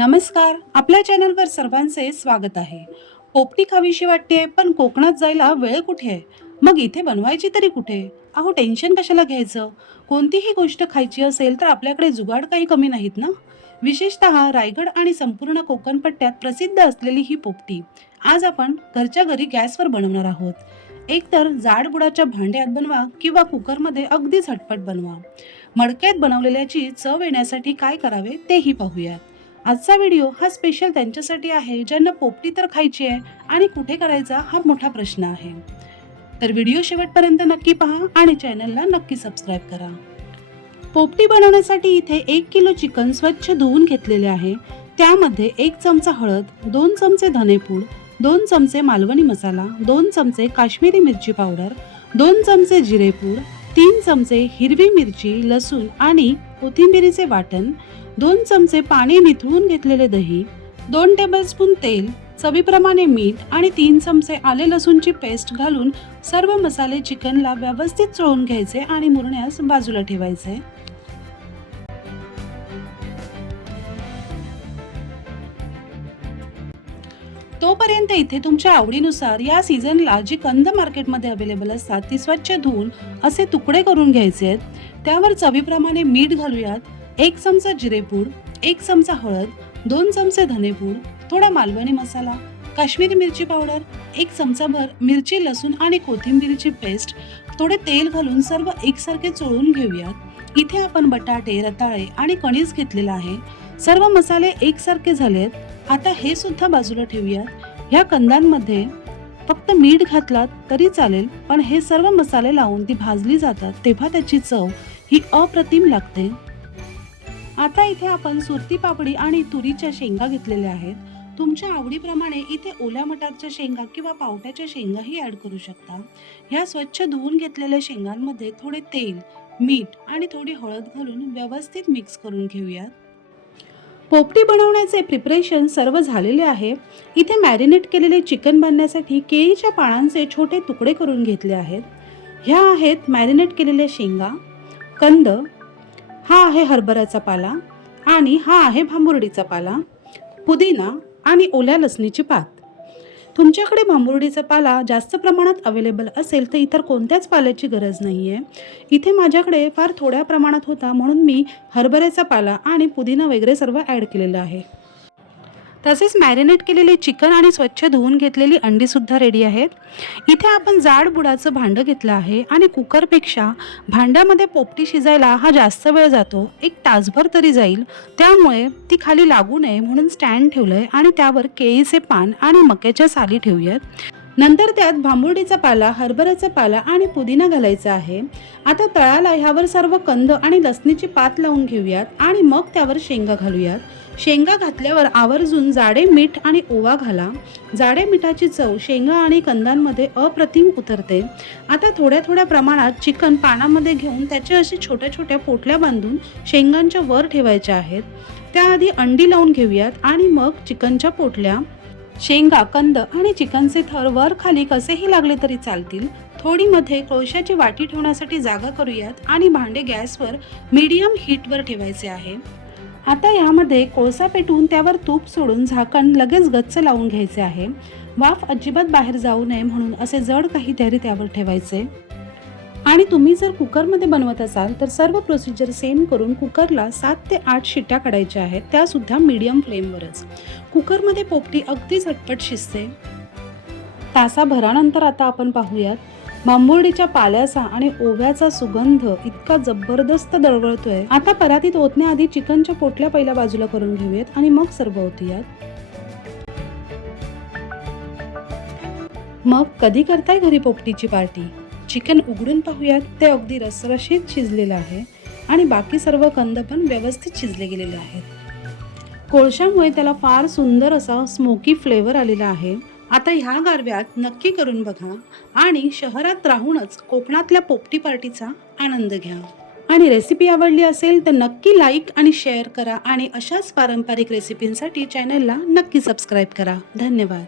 नमस्कार. आपल्या चॅनलवर सर्वांचे स्वागत आहे. पोपटी खावीशी वाटते पण कोकणात जायला वेळ कुठे आहे? मग इथे बनवायची तरी कुठे? अहो, टेन्शन कशाला घ्यायचं? कोणतीही गोष्ट खायची असेल तर आपल्याकडे जुगाड काही कमी नाहीत ना. विशेषतः रायगड आणि संपूर्ण कोकण पट्ट्यात प्रसिद्ध असलेली ही पोपटी आज आपण घरच्या घरी गॅसवर बनवणार आहोत. एकतर जाड बुडाच्या भांड्यात बनवा किंवा कुकरमध्ये अगदी झटपट बनवा. मडक्यात बनवलेल्याची चव येण्यासाठी काय करावे तेही पाहूयात. आजचा व्हिडिओ हा स्पेशल त्यांच्यासाठी आहे ज्यांना पोपटी तर खायची आहे आणि कुठे करायचा हा मोठा प्रश्न आहे. तर व्हिडिओ शेवटपर्यंत नक्की पहा आणि चॅनलला नक्की सबस्क्राईब करा. पोपटी बनवण्यासाठी इथे 1 किलो चिकन स्वच्छ धुवून घेतलेले आहे. त्यामध्ये 1 चमचा हळद, 2 चमचे धनेपूड, 2 चमचे मालवणी मसाला, 2 चमचे काश्मीरी मिरची पावडर, 2 चमचे जिरेपूड, 3 चमचे हिरवी मिरची, लसूण आणि कोथिंबिरीचे वाटण, 2 चमचे पाणी निथळून घेतलेले दही, 2 टेबलस्पून तेल, चवीप्रमाणे मीठ आणि 3 चमचे आले लसूणची पेस्ट घालून सर्व मसाले चिकनला व्यवस्थित चोळून घ्यायचे आणि मुरण्यास बाजूला ठेवायचे. तोपर्यंत इथे तुमच्या आवडीनुसार या सीझनला जी कंद मार्केटमध्ये अवेलेबल असतात ती स्वच्छ धुवून असे तुकडे करून घ्यायचे आहेत. त्यावर चवीप्रमाणे मीठ घालूयात. 1 चमचा जिरेपूड, 1 चमचा हळद, 2 चमचे धनेपूड, थोडा मालवणी मसाला, काश्मीरी मिरची पावडर, 1 चमचाभर मिरची, लसूण आणि कोथिंबीरीची पेस्ट, थोडे तेल घालून सर्व एकसारखे चोळून घेऊयात. इथे आपण बटाटे, रताळे आणि कणीस घेतलेला आहे. सर्व मसाले एकसारखे झालेत. आता हे सुद्धा बाजूला ठेवूयात. ह्या कंदांमध्ये फक्त मीठ घातलात तरी चालेल, पण हे सर्व मसाले लावून ती भाजली जातात तेव्हा त्याची चव ही अप्रतिम लागते. आता इथे आपण सुरती पापडी आणि तुरीच्या शेंगा घेतलेल्या आहेत. तुमच्या आवडीप्रमाणे इथे ओल्या मटारच्या शेंगा किंवा पावट्याच्या शेंगाही ऍड करू शकता. ह्या स्वच्छ धुवून घेतलेल्या शेंगांमध्ये थोडे तेल, मीठ आणि थोडी हळद घालून व्यवस्थित मिक्स करून घेऊयात. पोपटी बनवण्याचे प्रिपरेशन सर्व झालेले आहे. इथे मॅरिनेट केलेले चिकन बनवण्यासाठी केळीच्या पानांचे छोटे तुकडे करून घेतले आहेत. ह्या आहेत मॅरिनेट केलेल्या शेंगा, कंद, हा आहे हरभऱ्याचा पाला आणि हा आहे भांबुर्डीचा पाला, पुदिना आणि ओल्या लसणीची पात. तुमच्याकडे भांबुर्डीचा पाला जास्त प्रमाणात अवेलेबल असेल तर इतर कोणत्याच पाल्याची गरज नाही आहे. इथे माझ्याकडे फार थोड्या प्रमाणात होता म्हणून मी हरभऱ्याचा पाला आणि पुदिना वगैरे सर्व ॲड केलेलं आहे. तसेच मॅरिनेट केलेले चिकन आणि स्वच्छ धुवून घेतलेली अंडीसुद्धा रेडी आहेत. इथे आपण जाड बुडाचं भांडं घेतलं आहे आणि कुकरपेक्षा भांड्यामध्ये पोपटी शिजायला हा जास्त वेळ जातो. 1 तासभर तरी जाईल. त्यामुळे ती खाली लागू नये म्हणून स्टँड ठेवलं आहे आणि त्यावर केळीचे पान आणि मक्याच्या साली ठेवूयात. नंतर त्यात भांबुर्डीचा पाला, हरभऱ्याचा पाला आणि पुदिना घालायचा आहे. आता तळाला ह्यावर सर्व कंद आणि लसणीची पात लावून घेऊयात आणि मग त्यावर शेंगा घालूयात. शेंगा घातल्यावर आवर्जून जाडे मीठ आणि ओवा घाला. जाडे मिठाची चव शेंगा आणि कंदांमध्ये अप्रतिम उतरते. आता थोड्या थोड्या प्रमाणात चिकन पानामध्ये घेऊन त्याच्या अशी छोट्या छोट्या पोटल्या बांधून शेंगांच्या वर ठेवायच्या आहेत. त्याआधी अंडी लावून घेऊयात आणि मग चिकनच्या पोटल्या, शेंगा, कंद आणि चिकनचे थर वर खाली कसेही लागले तरी चालतील. थोडी मध्ये कोळशाची वाटी ठेवण्यासाठी जागा करूयात आणि भांडे गॅसवर मीडियम हीटवर ठेवायचे आहे. आता यामध्ये कोळसा पेटवून त्यावर तूप सोडून झाकण लगेच गच्च लावून घ्यायचे आहे. वाफ अजिबात बाहेर जाऊ नये म्हणून असे जड काहीतरी त्यावर ठेवायचे. आणि तुम्ही जर कुकरमध्ये बनवत असाल तर सर्व प्रोसिजर सेम करून कुकरला 7 ते 8 शिट्या काढायच्या आहेत, त्यासुद्धा मीडियम फ्लेमवरच. कुकरमध्ये पोपटी अगदी झटपट शिजते. तासाभरानंतर आता आपण पाहूयात. भांबुर्डीच्या पाल्याचा आणि ओव्याचा सुगंध इतका जबरदस्त दळवळतोय. आता परातीत ओतण्याआधी चिकनच्या पोटल्या पहिल्या बाजूला करून घेऊयात आणि मग सर्व ओतूयात. मग कधी करताय घरी पोपटीची पार्टी? चिकन उघडून पाहूयात. ते अगदी रसरशीत शिजलेलं आहे आणि बाकी सर्व कंद पण व्यवस्थित शिजले गेलेले आहेत. कोळशामुळे त्याला फार सुंदर असा स्मोकी फ्लेवर आलेला आहे. आता ह्या गारव्यात नक्की करून बघा आणि शहरात राहूनच कोकणातल्या पोपटी पार्टीचा आनंद घ्या. आणि रेसिपी आवडली असेल तर नक्की लाईक आणि शेअर करा आणि अशाच पारंपरिक रेसिपींसाठी चॅनलला नक्की सबस्क्राईब करा. धन्यवाद.